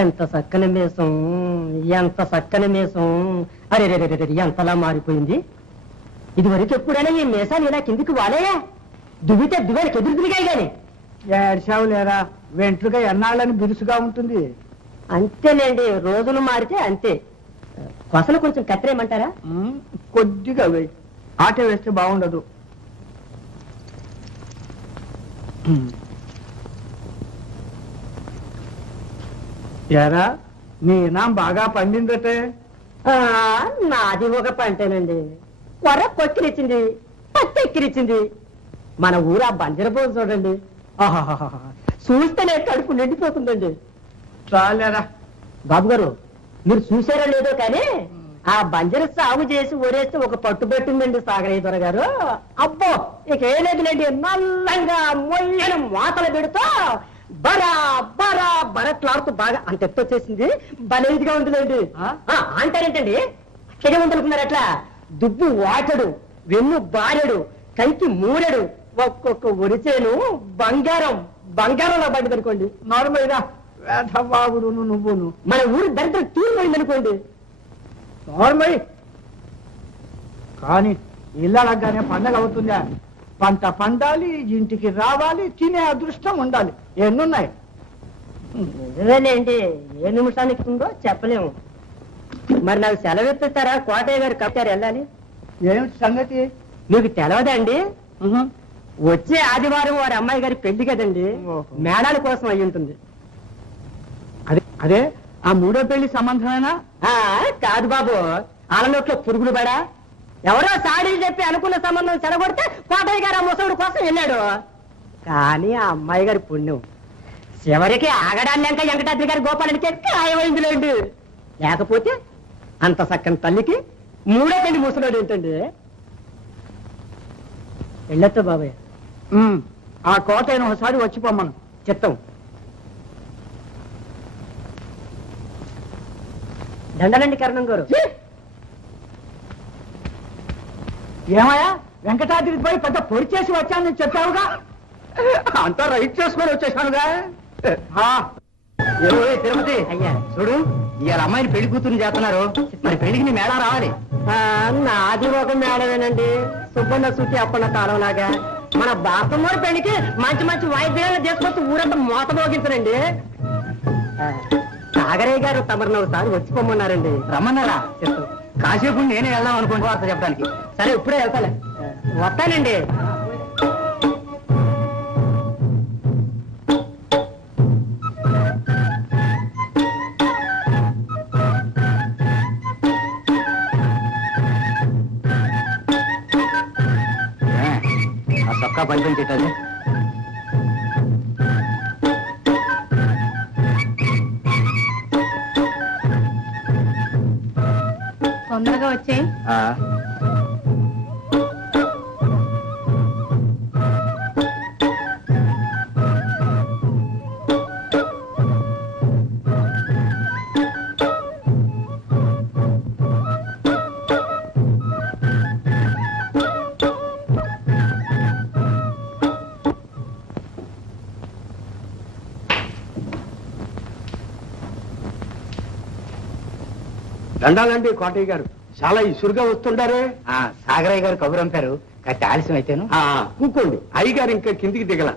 ఎంత చక్కని మీసం, ఎంత చక్కని మీసం. అరే ఎంతలా మారిపోయింది. ఇదివరకు ఎప్పుడైనా ఈ మీసాలు ఇలా కిందికి వాలేయా? దువ్వితే దువ్వానికి ఎదురుదిరిగాయి గాని. ఏడ్చావు లేరా, వెంట్రుక ఎన్నాళ్ళని బిరుసుగా ఉంటుంది. అంతేలేండి, రోజులు మారితే అంతే. కొసలు కొంచెం కత్తిరేయమంటారా? కొద్దిగా వేయి, ఆట వేస్తే బాగుండదు. ఎరా, నీ ఇనాం బాగా పండిందటే. నాది ఒక పంటేనండి. కొర కొక్కిరిచ్చింది, పత్తి ఎక్కిరిచ్చింది. మన ఊరు ఆ బంజరపోదు చూడండి, చూస్తేనే కడుపు నిండిపోతుందండి. చాలేరా బాబు గారు, మీరు చూసారో లేదో కానీ ఆ బంజర సాగు చేసి ఊరేస్తే ఒక పట్టు పెట్టిందండి సాగరయ్య దొర గారు. అబ్బో, ఇక ఏ లేదులేండి, నల్లంగా మొయ్యని మూతలు పెడుతూ బరా బరా బరట్లాడుతూ బాగా అంత ఎత్తొచ్చేసింది. బలేదిగా ఉంటుందండి. అంటారేంటండి, క్షయమంటున్నారు అట్లా. దుబ్బు వాటడు, వెన్ను బారెడు, కంకి మూరెడు, ఒక్కొక్క ఒరిచేను బంగారం బంగారంలో పడ్డది అనుకోండి. నార్మల్గా వేధవాగుడు నువ్వును. మన ఊరు దరిద్రం తీరిపోయింది అనుకోండి. నార్మల్ కానీ ఇల్లు అలగ్గానే పండగ అవుతుందా? పంట పండాలి, ఇంటికి రావాలి, తినే అదృష్టం ఉండాలి. ఎన్నున్నాయి? నిజమేనండి, ఏ నిమిషానికి ఉందో చెప్పలేము. మరి నాకు సెలవు ఇస్తారా? కోటయ్య గారు కట్టారు వెళ్ళాలి. ఏమిటి సంగతి? మీకు తెలవదండి, వచ్చే ఆదివారం వారి అమ్మాయి గారి పెళ్లి కదండి, మేళాల కోసం అయి ఉంటుంది. అదే ఆ మూడో పెళ్లి సంబంధమేనా? కాదు బాబు, ఆలనోట్లో పురుగులు పడా. ఎవరో సాడీలు చెప్పి అనుకున్న సంబంధం చెడగొడితే కోటయ్య గారు ఆ ముసలుడు కోసం వెళ్ళాడు. కానీ ఆ అమ్మాయి గారి పుణ్యం చివరికి ఆగడాన్నంక వెంకటాద్రి గారి గోపాలనికి ఖాయమైందిలేండి. లేకపోతే అంత చక్కని తల్లికి మూడో పెళ్లి ముసలోడు ఏంటండి. వెళ్ళొచ్చు బాబాయ్. ఆ కోటైన ఒకసారి వచ్చిపోమ్మను. చిత్తం. దండలండి కరణం గారు. ఏమయ్యా, వెంకటాద్రికి పోయి పెద్ద పొడి చేసి వచ్చానని చెప్పావుగా? అంతా రైట్ చేసుకొని వచ్చేసానుగా. తిరుమతి అయ్యా, చూడు, ఇవాళ అమ్మాయిని పెళ్లి కూతురుని చేస్తున్నారు. మరి పెళ్లికి నీ మేళా రావాలి. నాది ఒక మేళమేనండి, సుబ్బన్న సూచి అప్పన్న కాలంలాగా. మన బాపమ్మ పెళ్లికి మంచి మంచి వాయిద్యాలను తీసుకొచ్చి ఊరంతా మోత మోగించరండి. సాగరయ్య గారు తమరిని ఒకసారి వచ్చిపోమన్నారండి. రమ్మన్నారా? కాసేపు నేనే వెళ్దాం అనుకోండి వార్త చెప్పడానికి. సరే, ఇప్పుడే వెళ్తాలే. వస్తానండి. ఆ చొక్కా పంపించేటది. తొందరగా వచ్చాయి. దండాలండి కోటయ్య గారు, చాలా ఇసురుగా వస్తుంటారే. సాగరయ్య గారు కబురు అంటారు, కట్టి ఆలస్యం అయితేను. కూకోండి, అయ్యగారు ఇంకా కిందికి దిగల.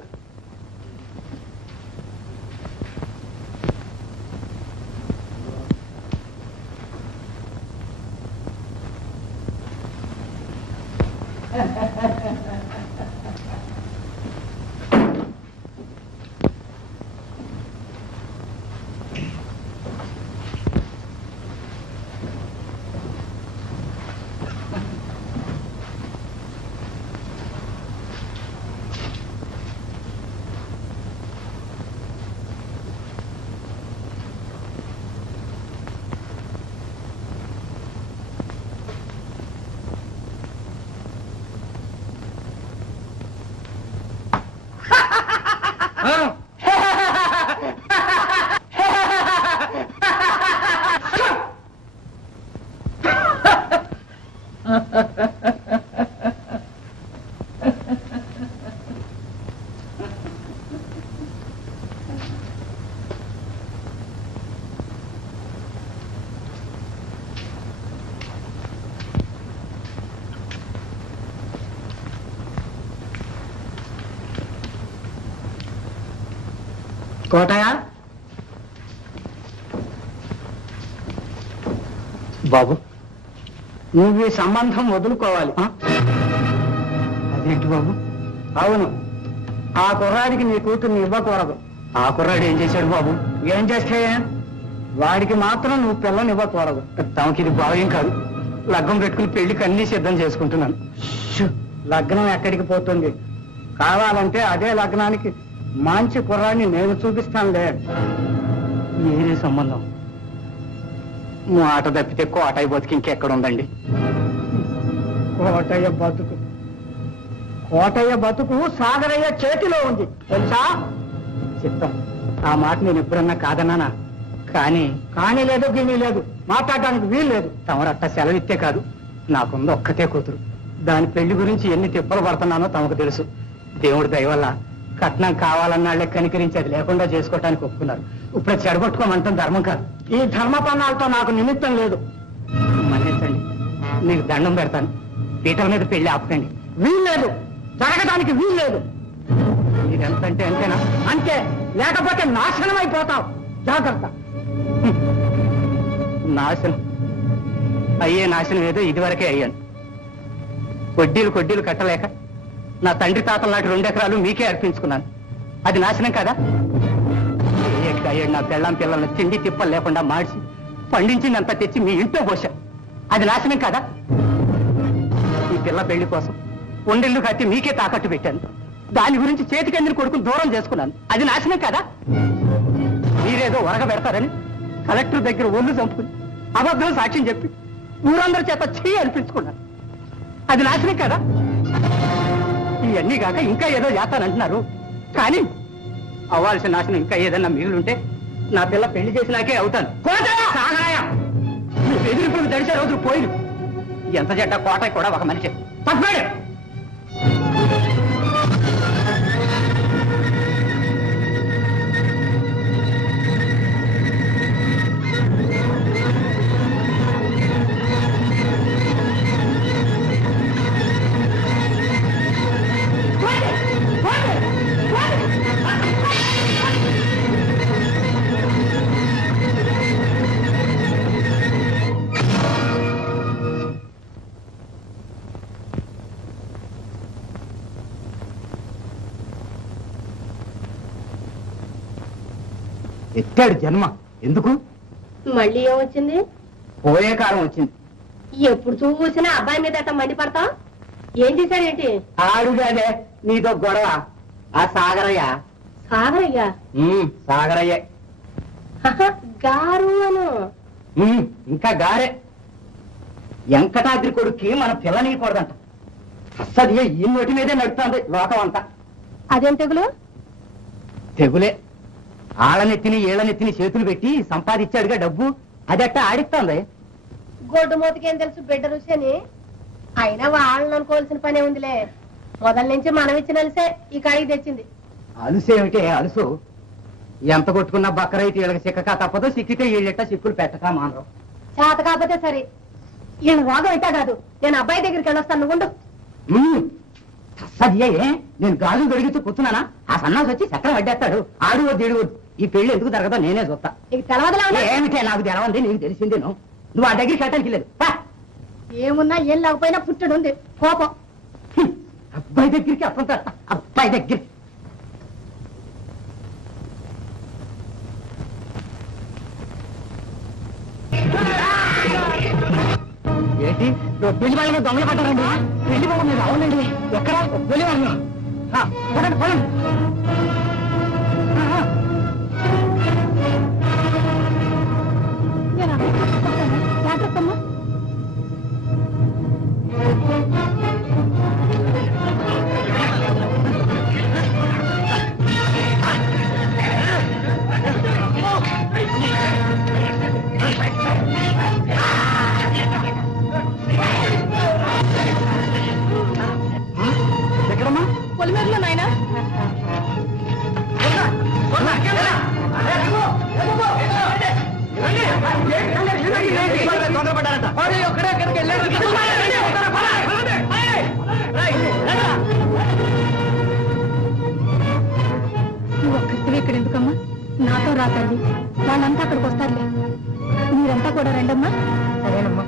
కోటయ్య బాబు, నువ్వు ఈ సంబంధం వదులుకోవాలి. అదేంటి బాబు? అవును, ఆ కుర్రాడికి నీ కూతుర్ని ఇవ్వకూడదు. ఆ కుర్రాడు ఏం చేశాడు బాబు? ఏం చేస్తే వాడికి మాత్రం నువ్వు పిల్లని ఇవ్వకూడదు. తమకి ఇది భావ్యం కాదు. లగ్గం పెట్టుకుని పెళ్లికి అన్ని సిద్ధం చేసుకుంటున్నాను. లగ్నం ఎక్కడికి పోతుంది? కావాలంటే అదే లగ్నానికి మంచి కుర్రాడిని నేను చూపిస్తానులే. ఏరే సంబంధం? మాట తప్పితే కోటాయి బతికి ఇంకెక్కడ ఉందండి? కోటయ్య బతుకు సాగరయ్య చేతిలో ఉంది తెలుసా? చెప్తాం. ఆ మాట నేను ఎప్పుడన్నా కాదన్నానా? కానీ లేదు, గిని లేదు, మాట్లాడడానికి వీలు లేదు. తమరట్ట సెలవిస్తే కాదు. నాకుంది ఒక్కతే కూతురు. దాని పెళ్లి గురించి ఎన్ని తిప్పలు పడుతున్నానో తమకు తెలుసు. దేవుడి దయ వల్ల కట్నం కావాలన్నాళ్లే కనికరించి అది లేకుండా చేసుకోవటానికి ఒప్పుకున్నారు. ఇప్పుడు చెడగొట్టుకోమంటాం ధర్మం కాదు. ఈ ధర్మపన్నాలతో నాకు నిమిత్తం లేదు. మన్నించండి, మీకు దండం పెడతాను. పీటల మీద పెళ్లి ఆపకండి. వీల్లేదు, జరగడానికి వీల్లేదు. మీరెంతంటే అంతేనా? అంతే, లేకపోతే నాశనం అయిపోతావు. జాగ్రత్త. నాశనం అయ్యే నాశనం ఏదో ఇదివరకే అయ్యాను. కొడ్డీలు కట్టలేక నా తండ్రి తాతల నాటి 2 ఎకరాలు మీకే అర్పించుకున్నాను. అది నాశనం కదా? అయ్యాడు నా పెళ్ళాం పిల్లలను తిండి తిప్పలు లేకుండా మార్చి పండించిందంతా తెచ్చి మీ ఇంట్లో పోసా. అది నాశనం కదా? ఈ పిల్ల పెళ్లి కోసం ఒండిల్లు కట్టి మీకే తాకట్టు పెట్టాను. దాని గురించి చేతికెందిన కొడుకుని దూరం చేసుకున్నాను. అది నాశనం కదా? మీరేదో వరగ పెడతారని కలెక్టర్ దగ్గర ఒళ్ళు చంపుకుని అబద్ధం సాక్ష్యం చెప్పి ఊరందరి చేత చెయ్యి అనిపించుకున్నాను. అది నాశనం కదా? ఇవన్నీ కాక ఇంకా ఏదో చేస్తానంటున్నారు. కానీ అవ్వాల్సిన నాశనం ఇంకా ఏదన్నా మిగిలింటే నా పిల్ల పెళ్లి చేసినాకే అవుతాను. మీ బెదిరింపులకు దడిచే రోజులు పోయి ఎంత చెడ్డ కోట కూడా ఒక మనిషి తప్పాడు. ఎత్తాడు జన్మ. ఎందుకు? మళ్ళీ ఏమొచ్చింది? పోయే కాలం వచ్చింది. ఎప్పుడు చూసినా అబ్బాయి మీద అట్ట మండిపడతావు? ఏం చేశాడేంటి? ఆడుగానే నీతో గొడవ. ఆ సాగరయ్య. సాగరయ్యా? సాగరయ్యే. గారు అను. ఇంకా గారే. వెంకటాద్రి కొడుక్కి మన పిల్లనీయకూడదంట. అస్సలు ఈ నోటి మీదే నడుస్తుంది లోకం అంతా. అదేం తెగులు? తెగులే. ఆళ్ళనెత్తిని ఏళ్ళనెత్తిని చేతులు పెట్టి సంపాదించాడుగా డబ్బు. అదట్ట ఆడిస్తుంది. గొడ్డు మూతకేం తెలుసు బిడ్డ రుచి అని. అయినా వాళ్ళని అనుకోవాల్సిన పనే ఉందిలే. మొదల నుంచి మనం ఇచ్చిన అలసే ఈ కాడికి తెచ్చింది. అలుసేమిటే అలుసు? ఎంత కొట్టుకున్నా బక్కరైతే వీళ్ళకి సిక్కక తప్పదు. సిక్కితే వీళ్ళెట్ట సిక్కులు పెట్టక మానరు. చేత కాకపోతే సరే. ఈయన రోగం ఇట్టా కాదు. నేను అబ్బాయి దగ్గరికి వెళ్ళొస్తాను, నువ్వు ఉండు. సదియే, నేను గాజులు దొరికితే కూర్చున్నానా? ఆ సన్నాసి వచ్చి చక్రం అడ్డేస్తాడు. ఆడు వద్దు ఏడు వద్దు. ఈ పెళ్లి ఎందుకు జరగదో నేనే చూస్తా. నీకు తెలవదులా? ఏమిటే నాకు తెలవంది, నీకు తెలిసిందేను. నువ్వు ఆ దగ్గరికి వెళ్ళటానికి లేదు. ఏమున్నా ఏం లేకపోయినా పుట్టుడు ఉంది కోపం. అబ్బాయి దగ్గరికి అప్పంత అబ్బాయి దగ్గర ఏంటి? పెళ్లి వాళ్ళ మీద దొంగలు పట్టారండి. పెళ్లి వాళ్ళ మీద? అవునండి. ఎక్కడ? పెళ్లి వాళ్ళ పడండి పడండి. జాగ్రత్తమ్మా. ఎక్కడమ్మా? పొలిమేరలో నాయనా. నువ్వు ఒక్కరివి ఇక్కడ ఎందుకమ్మా? నాతో రా తల్లి, వాళ్ళంతా అక్కడికి వస్తారులే. మీరంతా కూడా రండమ్మా. సరేనమ్మా.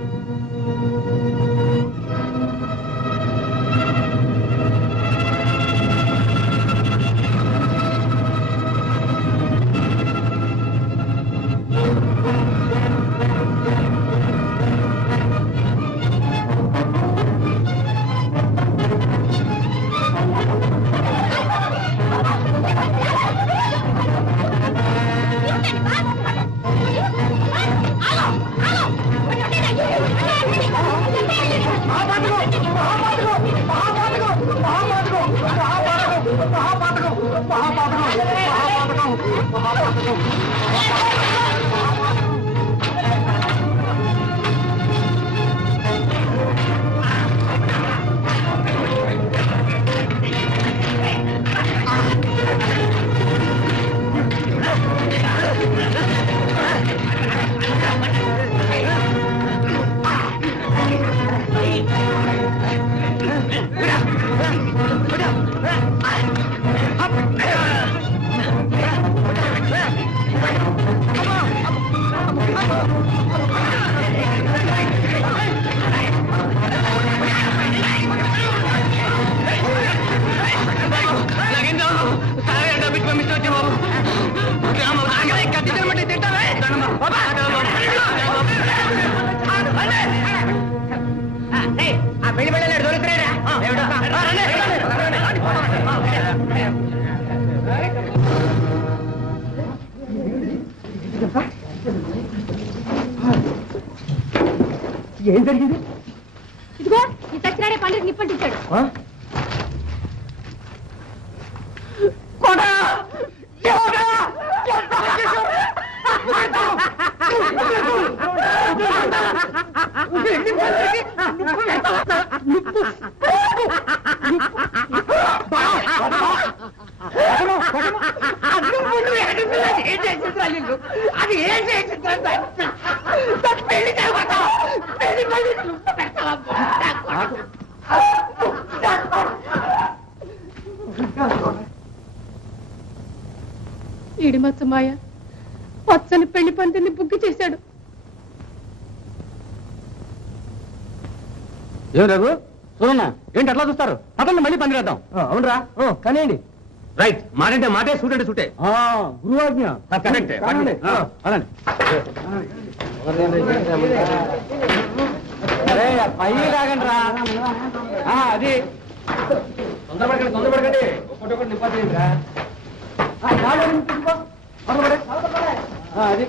ఏం జరిగింది? ఇదిగో ఈ సచ్చినాడే పండుగ నిప్పంటించాడు. అది ఏం చేసింది? ఈడిమచ్చమాయ పచ్చని పెళ్లి పందిని బుక్ చేశాడు. ఏం రఘు, చూడన్నా ఏంటి అట్లా చూస్తారు? అతన్ని మళ్ళీ పందిరేద్దాం. అవునరా, కానివ్వండి. రైట్, మాటంటే మాటే, సూటంటే సూటే. గురువాజ్ఞ కరెక్టే. అరే పై రాగండి రా. అది తొందరపడకండి ఒకటి నింపేయండిరా. అది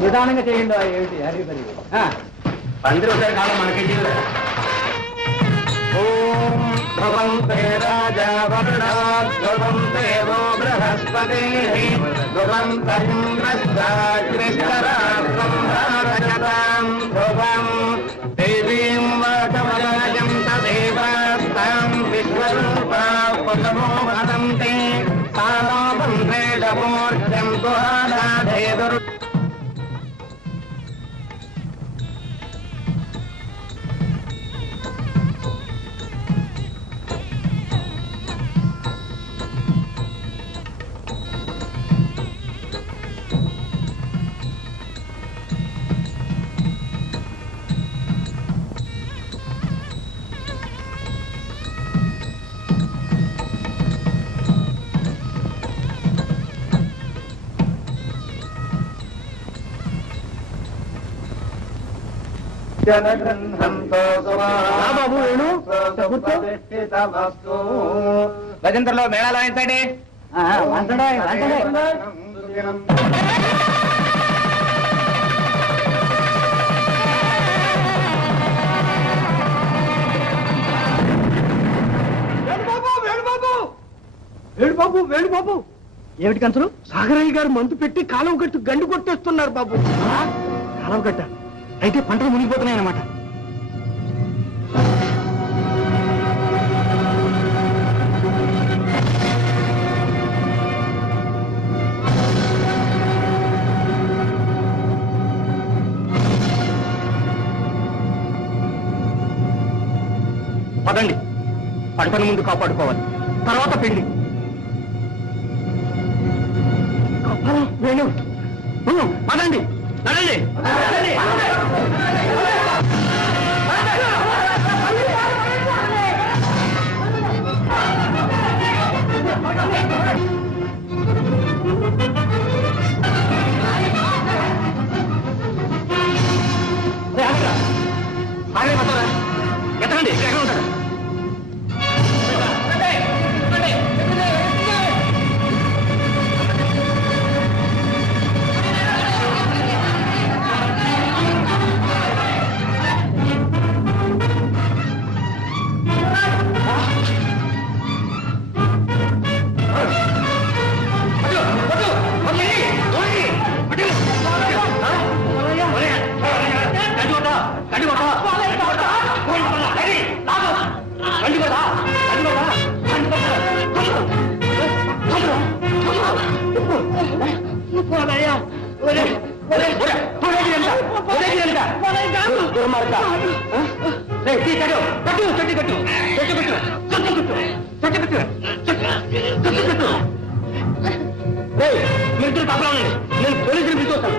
నిదానంగా చేయండి. ఏమిటి హరి పరి పందిరి ఒకసారి కాలం మనకి. ఓం ధ్రువంతే రాజా వరుణాత్ ధ్రువంతే వో బృహస్పతిః ధ్రువంతరింద్రశ్చాగ్నిస్తరాత్రం రాజతాం ధ్రువం దేవీం వాచమరాజం తదేవాస్తాం విశ్వరూపా పునమో వదంతే సాలాపం వేదమూర్త్యం దుహానాధేదుర్. బాబు వేణు భజంత్రలో మేళాలు వాయించండి. వేణుబాబు ఏమిటి కంచులు? సాగరయ్య గారు మందు పెట్టి కాలం కట్టు గండు కొట్టేస్తున్నారు బాబు. కాలం కట్ట అయితే పంటలు మునిగిపోతున్నాయన్నమాట. పదండి, పంటను ముందు కాపాడుకోవాలి, తర్వాత పెళ్లి. మీరు తప్పలా ఉండండి, నేను పోలీసులు పిలుచుకొస్తాను.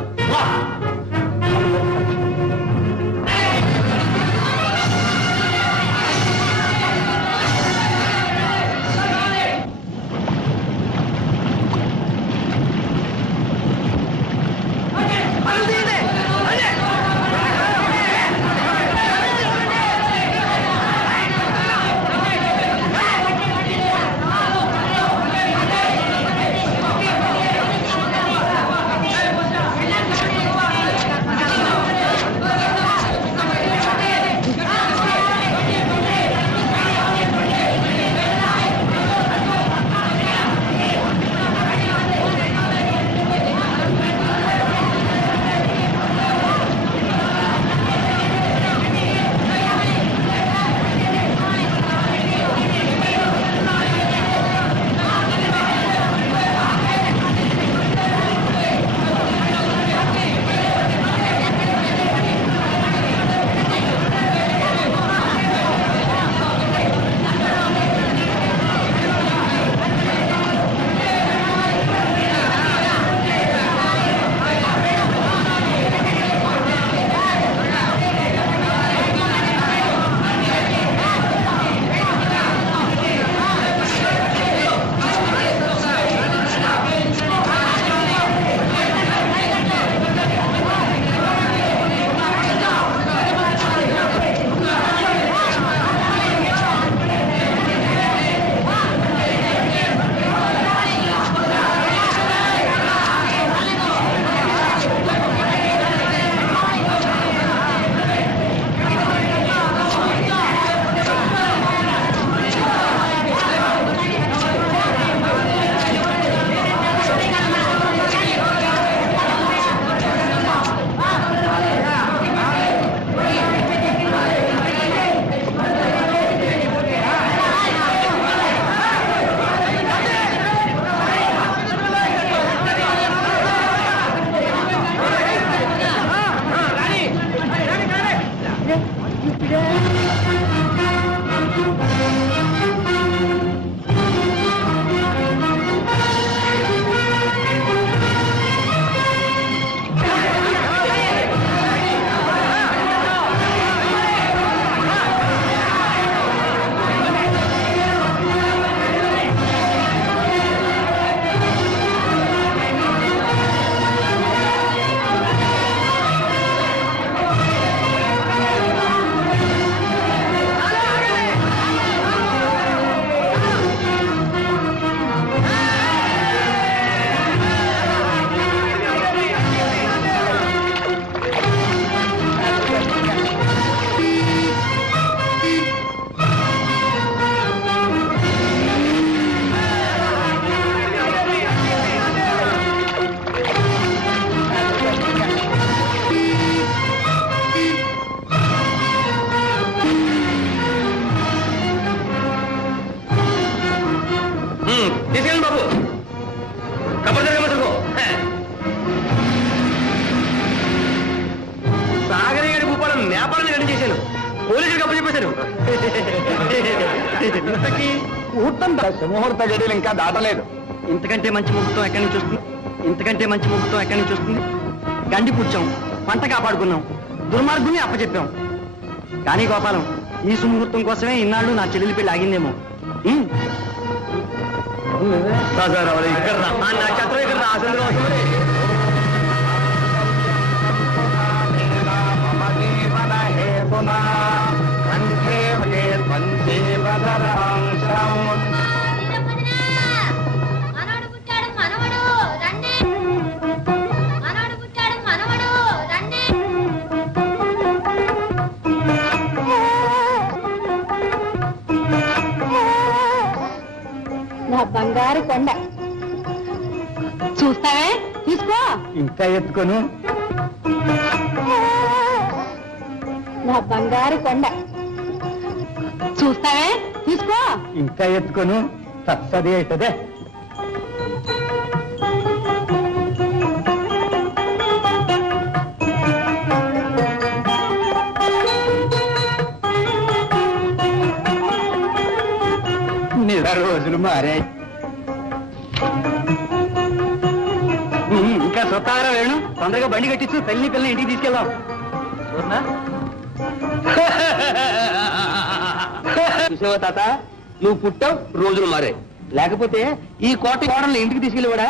తీసుకెళ్ళండి బాబు, సాగరి గడి భూపాలం నేపాలని గడి చేశాను, పోలీసులకు అప్పు చెప్పేశాను. ముహూర్తం సుముహూర్త గడియలు ఇంకా దాటలేదు. ఇంతకంటే మంచి ముహూర్తం ఎక్కడి నుంచి వస్తుంది? ఇంతకంటే మంచి ముహూర్తం ఎక్కడి నుంచి వస్తుంది? గండి పుచ్చాం, పంట కాపాడుకున్నాం, దుర్మార్గుని అప్పచెప్పాం. కానీ గోపాలం, ఈ సుముహూర్తం కోసమే ఇన్నాళ్ళు నా చెల్లెలి పెళ్లి ఆగిందేమో. ఇక్కడ నక్షత్రం ఇక్కడ రాసింది. నా బంగారు కొండ చూస్తావే, తీసుకో. ఇంకా ఎత్తుకోను. నా బంగారు కొండ చూస్తావే, తీసుకో. ఇంకా ఎత్తుకోను. సత్సది అవుతుందే. నిజ రోజులు మారాయి. ఇంకా సుతారా వేణు, తొందరగా బండి కట్టించు, తల్లి పిల్లని ఇంటికి తీసుకెళ్దాం. చూసావా తాత, నువ్వు పుట్టావు, రోజులు మారే. లేకపోతే ఈ కోట కోడల్ని ఇంటికి తీసుకెళ్ళేవాడా?